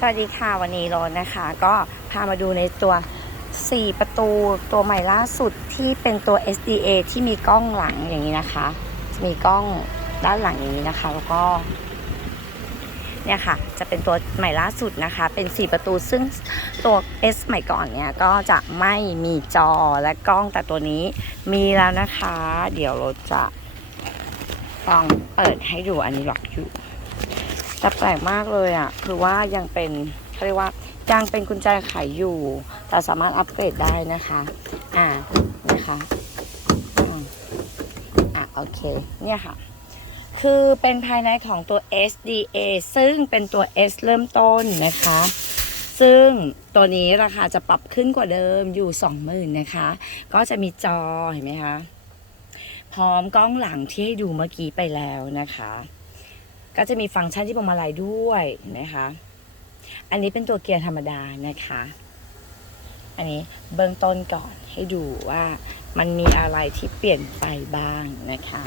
สวัสดีค่ะวันนี้รนนะคะ ก็พามาดูในตัว 4 ประตูตัวใหม่ล่าสุดที่เป็นตัว SDA ที่มีกล้องหลังอย่างนี้นะคะจะมีกล้องด้านหลังอย่างนี้นะคะ แล้วก็เนี่ยค่ะ จะเป็นตัวใหม่ล่าสุดนะคะ เป็น 4 ประตูซึ่งตัว S ใหม่ก่อนเนี่ยก็จะไม่มีจอและกล้องแต่ตัวนี้มีแล้วนะคะ เดี๋ยวเราจะลองเปิดให้ดูอันนี้ล็อกอยู่ แต่แปลกมากเลยอะ คือว่ายังเป็นเขาเรียกว่ายังเป็นกุญแจไขอยู่ แต่สามารถอัปเกรดได้นะคะ อ่านะคะอ่าอะโอเค เนี่ยค่ะ คือเป็นภายในของตัว SDA ซึ่งเป็นตัว S เริ่มต้นนะคะ ซึ่งตัวนี้ราคาจะปรับขึ้นกว่าเดิมอยู่ 20,000นะคะ ก็จะมีจอเห็นไหมคะ พร้อมกล้องหลังที่ให้ดูเมื่อกี้ไปแล้วนะคะ ก็จะมีฟังก์ชันที่พวงมาลัยด้วยนะคะ อันนี้เป็นตัวเกียร์ธรรมดานะคะ อันนี้เบื้องต้นก่อนให้ดูว่ามันมีอะไรที่เปลี่ยนไปบ้างนะคะ